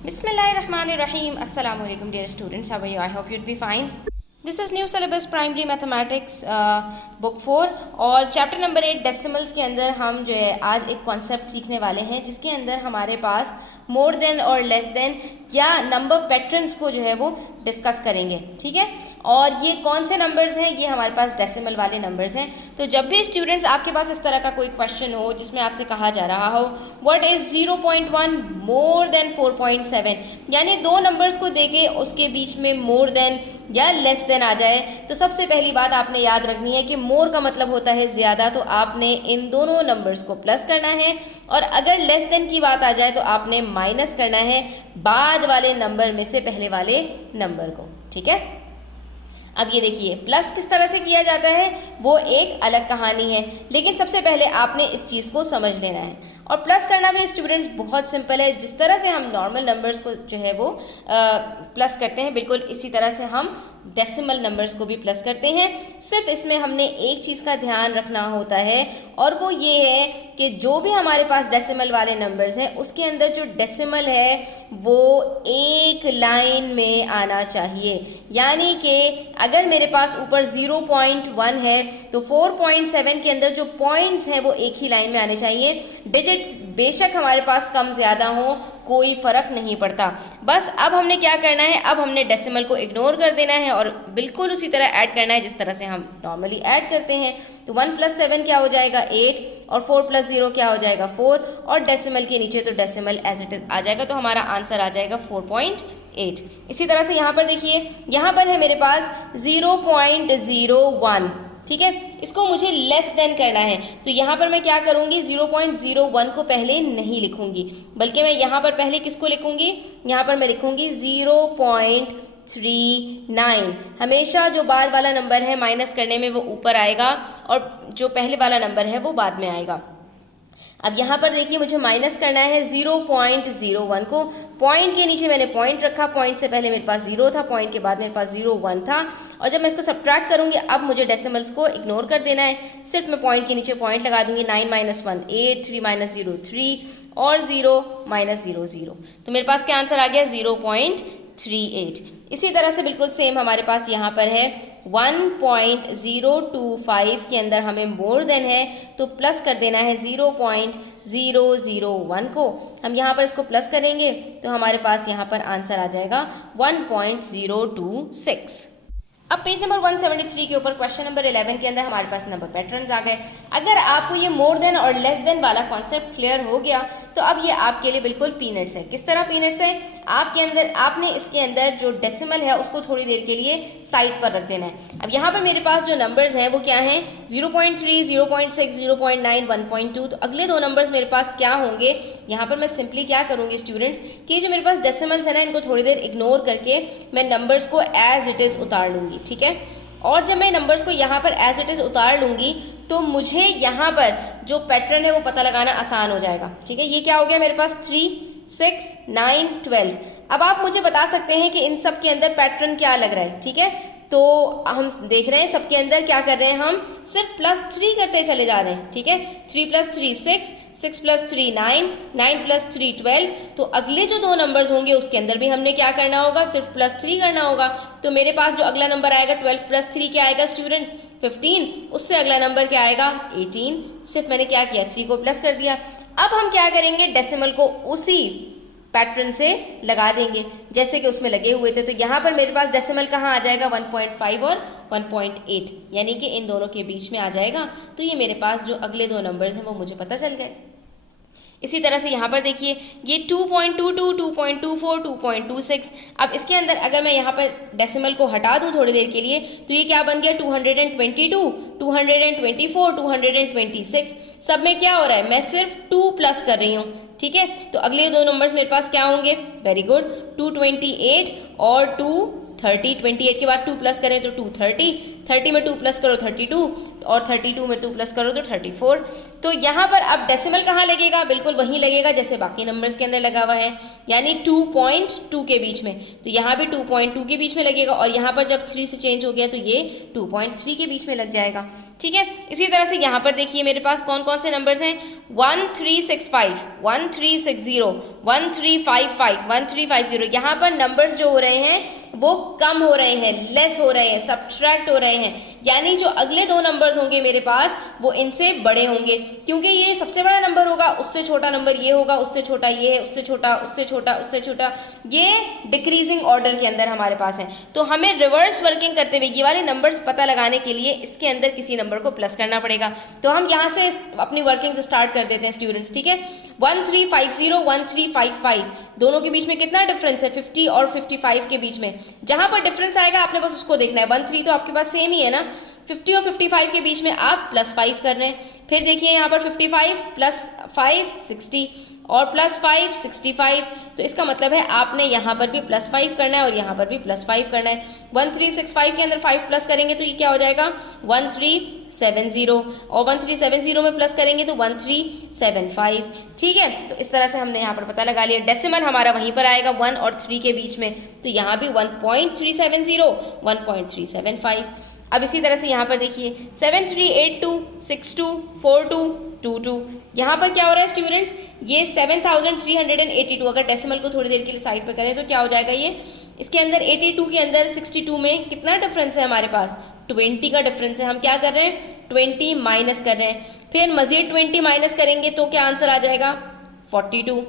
Bismillahirrahmanirrahim. Assalamu alaikum dear students. How are you? I hope you'd be fine. This is new syllabus primary mathematics book 4 और chapter number 8 decimals के अंदर हम जो है आज एक कॉन्सेप्ट सीखने वाले हैं जिसके अंदर हमारे पास मोर देन और लेस देन या नंबर पैटर्न्स को जो है वो डिस्कस करेंगे, ठीक है। और ये कौन से नंबर्स हैं? ये हमारे पास डेसिमल वाले नंबर्स हैं। तो जब भी स्टूडेंट्स आपके पास इस तरह का कोई क्वेश्चन हो जिसमें आपसे कहा जा रहा हो व्हाट इज़ 0.1 मोर देन 4.7, यानी दो नंबर्स को देके उसके बीच में मोर देन या लेस देन आ जाए, तो सबसे पहली बात आपने याद रखनी है कि मोर का मतलब होता है ज़्यादा, तो आपने इन दोनों नंबर्स को प्लस करना है, और अगर लेस देन की बात आ जाए तो आपने माइनस करना है बाद वाले नंबर में से पहले वाले नंबर को, ठीक है। अब ये देखिए प्लस किस तरह से किया जाता है वो एक अलग कहानी है, लेकिन सबसे पहले आपने इस चीज़ को समझ लेना है। और प्लस करना भी स्टूडेंट्स बहुत सिंपल है, जिस तरह से हम नॉर्मल नंबर्स को जो है वो प्लस करते हैं बिल्कुल इसी तरह से हम डेसिमल नंबर्स को भी प्लस करते हैं। सिर्फ इसमें हमने एक चीज़ का ध्यान रखना होता है और वो ये है कि जो भी हमारे पास डेसिमल वाले नंबर्स हैं उसके अंदर जो डेसिमल है वो एक लाइन में आना चाहिए, यानी कि अगर मेरे पास ऊपर 0.1 है तो 4.7 के अंदर जो पॉइंट्स हैं वो एक ही लाइन में आने चाहिए। डिजिट्स बेशक हमारे पास कम ज़्यादा हो कोई फ़र्क नहीं पड़ता। बस अब हमने क्या करना है, अब हमने डेसिमल को इग्नोर कर देना है और बिल्कुल उसी तरह ऐड करना है जिस तरह से हम नॉर्मली ऐड करते हैं। तो 1 + 7 क्या हो जाएगा 8 और 4 + 0 क्या हो जाएगा 4 और डेसिमल के नीचे तो डेसिमल एज इट इज़ आ जाएगा, तो हमारा आंसर आ जाएगा 4.8। इसी तरह से यहाँ पर देखिए, यहाँ पर है मेरे पास 0.01, ठीक है। इसको मुझे लेस देन करना है, तो यहाँ पर मैं क्या करूँगी 0.01 को पहले नहीं लिखूँगी, बल्कि मैं यहाँ पर पहले किसको लिखूँगी, यहाँ पर मैं लिखूँगी 0.39। हमेशा जो बाद वाला नंबर है माइनस करने में वो ऊपर आएगा और जो पहले वाला नंबर है वो बाद में आएगा। अब यहाँ पर देखिए मुझे माइनस करना है 0.01 को, पॉइंट के नीचे मैंने पॉइंट रखा, पॉइंट से पहले मेरे पास 0 था, पॉइंट के बाद मेरे पास 0.1 था, और जब मैं इसको सब्ट्रैक्ट करूँगी अब मुझे डेसिमल्स को इग्नोर कर देना है, सिर्फ मैं पॉइंट के नीचे पॉइंट लगा दूँगी। 9 - 1 8, 3 - 0 3 और 0 - 0 0, तो मेरे पास क्या आंसर आ गया 0.38। इसी तरह से बिल्कुल सेम हमारे पास यहाँ पर है 1.025 के अंदर हमें मोर देन है तो प्लस कर देना है 0.001 को। हम यहाँ पर इसको प्लस करेंगे तो हमारे पास यहाँ पर आंसर आ जाएगा 1.026। अब पेज नंबर 173 के ऊपर क्वेश्चन नंबर 11 के अंदर हमारे पास नंबर पैटर्न्स आ गए। अगर आपको ये मोर देन और लेस देन वाला कॉन्सेप्ट क्लियर हो गया तो अब ये आपके लिए बिल्कुल पीनट्स है। किस तरह पीनट्स है, आपने इसके अंदर जो डेसिमल है उसको थोड़ी देर के लिए साइड पर रख देना है। अब यहाँ पर मेरे पास जो नंबर्स हैं वो क्या हैं 0.3, 0.6, 0.9, 1.2, तो अगले दो नंबर्स मेरे पास क्या होंगे, यहाँ पर मैं सिंपली क्या करूँगी स्टूडेंट्स कि जो मेरे पास डेसिमल्स है ना इनको थोड़ी देर इग्नोर करके मैं नंबर्स को एज इट इज़ उतार लूँगी, ठीक है। और जब मैं नंबर्स को यहाँ पर एज इट इज़ उतार लूँगी तो मुझे यहाँ पर जो पैटर्न है वो पता लगाना आसान हो जाएगा, ठीक है। ये क्या हो गया मेरे पास 3, 6, 9, 12। अब आप मुझे बता सकते हैं कि इन सब के अंदर पैटर्न क्या लग रहा है, ठीक है। तो हम देख रहे हैं सबके अंदर क्या कर रहे हैं, हम सिर्फ +3 करते चले जा रहे हैं, ठीक है। 3 + 3 6, 6 + 3 9, 9 + 3 12। तो अगले जो दो नंबर्स होंगे उसके अंदर भी हमने क्या करना होगा, सिर्फ +3 करना होगा। तो मेरे पास जो अगला नंबर आएगा 12 + 3 क्या आएगा स्टूडेंट्स 15, उससे अगला नंबर क्या आएगा 18। सिर्फ मैंने क्या किया 3 को प्लस कर दिया। अब हम क्या करेंगे डेसिमल को उसी पैटर्न से लगा देंगे जैसे कि उसमें लगे हुए थे। तो यहाँ पर मेरे पास डेसिमल कहाँ आ जाएगा 1.5 और 1.8, यानी कि इन दोनों के बीच में आ जाएगा। तो ये मेरे पास जो अगले दो नंबर्स हैं वो मुझे पता चल गए। इसी तरह से यहाँ पर देखिए ये 2.22, 2.24, 2.26। अब इसके अंदर अगर मैं यहाँ पर डेसिमल को हटा दूँ थोड़ी देर के लिए तो ये क्या बन गया 222, 224, 226। सब में क्या हो रहा है, मैं सिर्फ 2 प्लस कर रही हूँ, ठीक है। तो अगले दो नंबर्स मेरे पास क्या होंगे, वेरी गुड, 228 और 230। 28 के बाद 2 प्लस करें तो 230, 30 में 2 प्लस करो 32 और 32 में 2 प्लस करो तो 34। तो यहाँ पर अब डेसिमल कहाँ लगेगा, बिल्कुल वहीं लगेगा जैसे बाकी नंबर्स के अंदर लगा हुआ है, यानी 2.2 के बीच में। तो यहाँ भी 2.2 के बीच में लगेगा और यहाँ पर जब 3 से चेंज हो गया तो ये 2.3 के बीच में लग जाएगा, ठीक है। इसी तरह से यहाँ पर देखिए मेरे पास कौन कौन से नंबर्स हैं 1365, 1360, 1350 यहाँ पर नंबर्स जो हो रहे हैं वो कम हो रहे हैं, लेस हो रहे हैं, सब्ट्रैक्ट हो रहे हैं, यानी जो अगले दो नंबर्स होंगे मेरे पास वो इनसे बड़े होंगे, क्योंकि ये सबसे बड़ा नंबर होगा, उससे छोटा नंबर ये होगा, उससे छोटा ये है, उससे छोटा, उससे छोटा, उससे छोटा, ये डिक्रीजिंग ऑर्डर के अंदर हमारे पास है। तो हमें रिवर्स वर्किंग करते हुए ये वाले नंबर्स पता लगाने के लिए इसके अंदर किसी नंबर को प्लस करना पड़ेगा। तो हम यहाँ से अपनी वर्किंग स्टार्ट कर देते हैं स्टूडेंट्स, ठीक है। 1350 1355 दोनों के बीच में कितना डिफरेंस है, 50 और 55 के बीच में। जहां पर डिफरेंस आएगा आपने बस उसको देखना है। 13 तो आपके पास सेम ही है ना, 50 और 55 के बीच में आप +5 कर रहे हैं। फिर देखिए यहाँ पर 55 + 5 60 और +5 65, तो इसका मतलब है आपने यहाँ पर भी +5 करना है और यहाँ पर भी +5 करना है। 1365 के अंदर 5 प्लस करेंगे तो ये क्या हो जाएगा 1370, और 1370 में प्लस करेंगे तो 1375, ठीक है। तो इस तरह से हमने यहाँ पर पता लगा लिया। डेसिमल हमारा वहीं पर आएगा 1 और 3 के बीच में, तो यहाँ भी 1.370 1.375। अब इसी तरह से यहाँ पर देखिए 7382624222, यहाँ पर क्या हो रहा है स्टूडेंट्स, ये 7382। अगर डेसिमल को थोड़ी देर के लिए साइड पे करें तो क्या हो जाएगा, ये इसके अंदर 82 के अंदर 62 में कितना डिफरेंस है हमारे पास, 20 का डिफरेंस है। हम क्या कर रहे हैं 20 माइनस कर रहे हैं, फिर मजीद 20 माइनस करेंगे तो क्या आंसर आ जाएगा 42।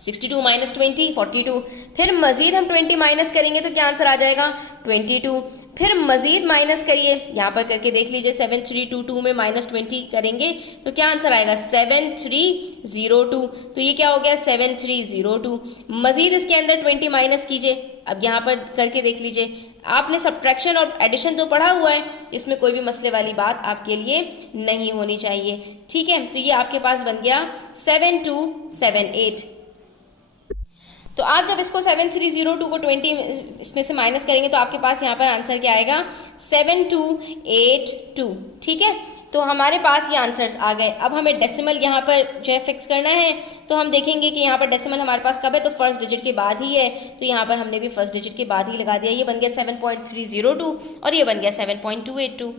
62 माइनस 20 42, फिर मजीद हम 20 माइनस करेंगे तो क्या आंसर आ जाएगा 22, फिर मजीद माइनस करिए, यहाँ पर करके देख लीजिए 7322 में -20 करेंगे तो क्या आंसर आएगा 7302, तो ये क्या हो गया 7302। मजीद इसके अंदर 20 माइनस कीजिए, अब यहाँ पर करके देख लीजिए, आपने सब्ट्रैक्शन और एडिशन तो पढ़ा हुआ है, इसमें कोई भी मसले वाली बात आपके लिए नहीं होनी चाहिए, ठीक है। तो ये आपके पास बन गया 7278। तो आप जब इसको 7302 को 20 इसमें से माइनस करेंगे तो आपके पास यहाँ पर आंसर क्या आएगा 7282, ठीक है। तो हमारे पास ये आंसर्स आ गए। अब हमें डेसिमल यहाँ पर जो है फिक्स करना है, तो हम देखेंगे कि यहाँ पर डेसिमल हमारे पास कब है, तो फर्स्ट डिजिट के बाद ही है, तो यहाँ पर हमने भी फर्स्ट डिजिट के बाद ही लगा दिया। ये बन गया 7.302 और ये बन गया 7.282।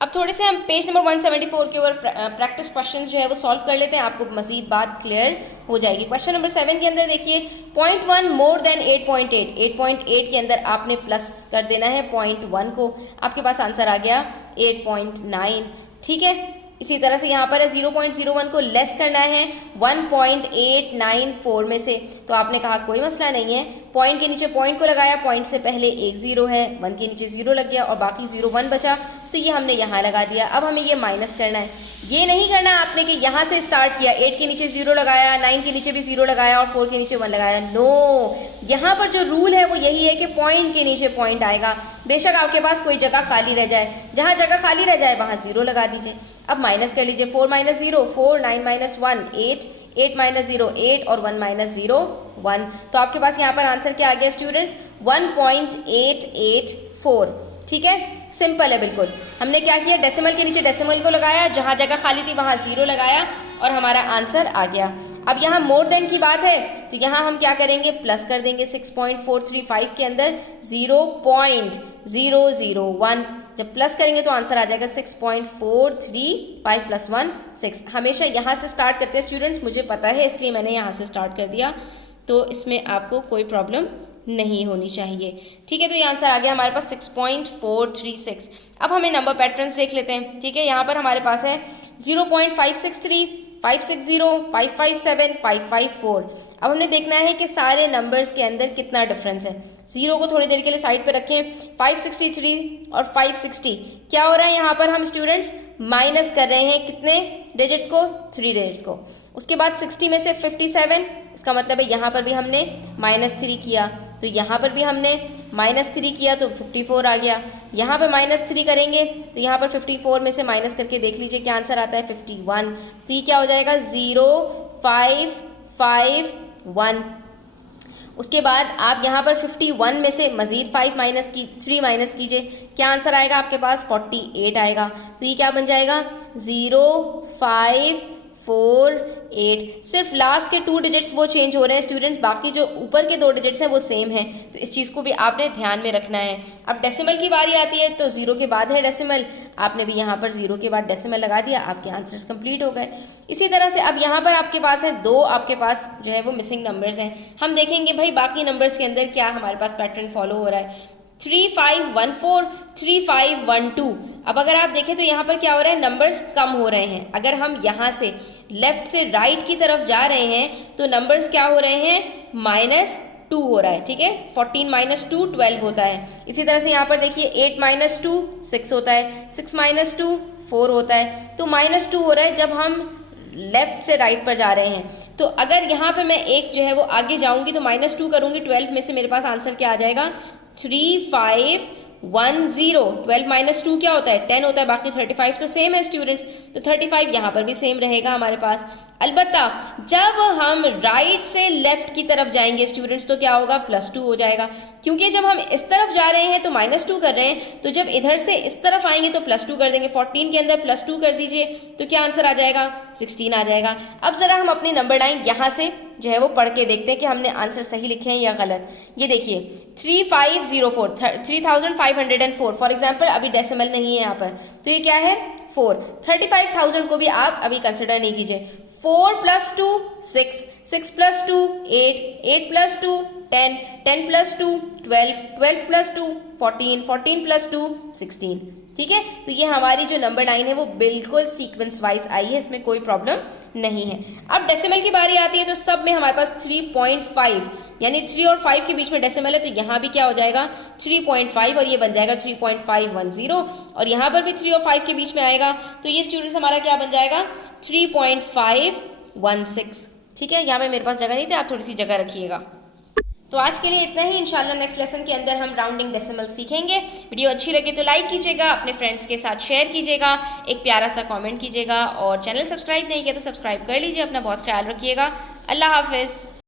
अब थोड़े से हम पेज नंबर 174 के ऊपर प्रैक्टिस क्वेश्चंस जो है वो सॉल्व कर लेते हैं, आपको मजीद बात क्लियर हो जाएगी। क्वेश्चन नंबर 7 के अंदर देखिए 0.1 मोर देन 8.8, 8.8 के अंदर आपने प्लस कर देना है 0.1 को, आपके पास आंसर आ गया 8.9, ठीक है। इसी तरह से यहाँ पर 0.01 को लेस करना है 1.894 में से, तो आपने कहा कोई मसला नहीं है, पॉइंट के नीचे पॉइंट को लगाया, पॉइंट से पहले एक 0 है, 1 के नीचे 0 लग गया और बाकी 0 1 बचा, तो ये हमने यहाँ लगा दिया। अब हमें ये माइनस करना है, ये नहीं करना आपने कि यहाँ से स्टार्ट किया, 8 के नीचे 0 लगाया, 9 के नीचे भी 0 लगाया और 4 के नीचे 1 लगाया, नो। यहाँ पर जो रूल है वो यही है कि पॉइंट के नीचे पॉइंट आएगा, बेशक आपके पास कोई जगह खाली रह जाए, जहाँ जगह खाली रह जाए वहाँ 0 लगा दीजिए। अब माइनस कर लीजिए, 4 - 0 4, 9 - 1 8, 8 - 0 8 और 1 - 0 1, तो आपके पास यहाँ पर आंसर क्या आ गया स्टूडेंट्स 1.884, ठीक है। सिंपल है बिल्कुल। हमने क्या किया, डेसिमल के नीचे डेसिमल को लगाया, जहाँ जगह खाली थी वहाँ 0 लगाया और हमारा आंसर आ गया। अब यहाँ मोर देन की बात है तो यहाँ हम क्या करेंगे, प्लस कर देंगे 6.435 के अंदर 0.001, जब प्लस करेंगे तो आंसर आ जाएगा 6.435 + 1 6। हमेशा यहाँ से स्टार्ट करते हैं स्टूडेंट्स, मुझे पता है इसलिए मैंने यहाँ से स्टार्ट कर दिया, तो इसमें आपको कोई प्रॉब्लम नहीं होनी चाहिए, ठीक है। तो ये आंसर आ गया हमारे पास 6.436। अब हमें नंबर पैटर्न्स देख लेते हैं, ठीक है। यहाँ पर हमारे पास है 0.563 560 557 554। अब हमने देखना है कि सारे नंबर्स के अंदर कितना डिफरेंस है। 0 को थोड़ी देर के लिए साइड पे रखें, 563 और 560 क्या हो रहा है, यहाँ पर हम स्टूडेंट्स माइनस कर रहे हैं कितने डिजिट्स को, 3 डिजिट्स को। उसके बाद 60 में से 57, इसका मतलब है यहाँ पर भी हमने -3 किया, तो यहाँ पर भी हमने -3 किया तो 54 आ गया। यहाँ पर -3 करेंगे तो यहाँ पर 54 में से माइनस करके देख लीजिए क्या आंसर आता है 51, तो ये क्या हो जाएगा 0551। उसके बाद आप यहाँ पर 51 में से मज़ीद 3 माइनस कीजिए, क्या आंसर आएगा आपके पास 48 आएगा, तो ये क्या बन जाएगा 05 4 8। सिर्फ लास्ट के 2 डिजिट्स वो चेंज हो रहे हैं स्टूडेंट्स, बाकी जो ऊपर के 2 डिजिट्स हैं वो सेम हैं। तो इस चीज़ को भी आपने ध्यान में रखना है। अब डेसिमल की बारी आती है तो 0 के बाद है डेसिमल, आपने भी यहाँ पर 0 के बाद डेसिमल लगा दिया, आपके आंसर्स कंप्लीट हो गए। इसी तरह से अब यहाँ पर आपके पास है 2, आपके पास जो है वो मिसिंग नंबर्स हैं। हम देखेंगे भाई बाकी नंबर्स के अंदर क्या हमारे पास पैटर्न फॉलो हो रहा है। 3514 3512। अब अगर आप देखें तो यहाँ पर क्या हो रहा है, नंबर्स कम हो रहे हैं। अगर हम यहाँ से लेफ्ट से राइट की तरफ जा रहे हैं तो नंबर्स क्या हो रहे हैं, -2 हो रहा है। ठीक है, 14 - 2 12 होता है। इसी तरह से यहाँ पर देखिए 8 - 2 6 होता है, 6 - 2 4 होता है। तो -2 हो रहा है जब हम लेफ्ट से राइट पर जा रहे हैं। तो अगर यहाँ पर मैं एक जो है वो आगे जाऊंगी तो -2 करूंगी, 12 में से मेरे पास आंसर क्या आ जाएगा, 3510। 12 - 2 क्या होता है, 10 होता है। बाकी 35 तो सेम है स्टूडेंट्स, तो 35 यहाँ पर भी सेम रहेगा हमारे पास। अलबत्ता जब हम राइट से लेफ्ट की तरफ जाएंगे स्टूडेंट्स तो क्या होगा, +2 हो जाएगा। क्योंकि जब हम इस तरफ जा रहे हैं तो -2 कर रहे हैं, तो जब इधर से इस तरफ आएंगे तो +2 कर देंगे। 14 के अंदर +2 कर दीजिए तो क्या आंसर आ जाएगा, 16 आ जाएगा। अब ज़रा हम अपनी नंबर लाइन यहाँ से जो है वो पढ़ के देखते हैं कि हमने आंसर सही लिखे हैं या गलत। ये देखिए 3504 3504 फॉर एग्जाम्पल, अभी डेसिमल नहीं है यहाँ पर, तो ये क्या है 4। 35,000 को भी आप अभी कंसिडर नहीं कीजिए। 4 + 2 6, 6 + 2 8, 8 + 2 10, 10 + 2 12, 12 + 2 14, 14 + 2 16। ठीक है, तो ये हमारी जो नंबर लाइन है वो बिल्कुल सीक्वेंस वाइज आई है, इसमें कोई प्रॉब्लम नहीं है। अब डेसिमल की बारी आती है तो सब में हमारे पास 3.5 यानी 3 और 5 के बीच में डेसिमल है, तो यहाँ भी क्या हो जाएगा 3.5 और ये बन जाएगा 3.510। और यहाँ पर भी 3 और 5 के बीच में आएगा तो ये स्टूडेंट्स हमारा क्या बन जाएगा 3.516। ठीक है, यहाँ पे मेरे पास जगह नहीं थी, आप थोड़ी सी जगह रखिएगा। तो आज के लिए इतना ही। इंशाल्लाह नेक्स्ट लेसन के अंदर हम राउंडिंग डेसिमल सीखेंगे। वीडियो अच्छी लगे तो लाइक कीजिएगा, अपने फ्रेंड्स के साथ शेयर कीजिएगा, एक प्यारा सा कमेंट कीजिएगा और चैनल सब्सक्राइब नहीं किया तो सब्सक्राइब कर लीजिए। अपना बहुत ख्याल रखिएगा। अल्लाह हाफिज़।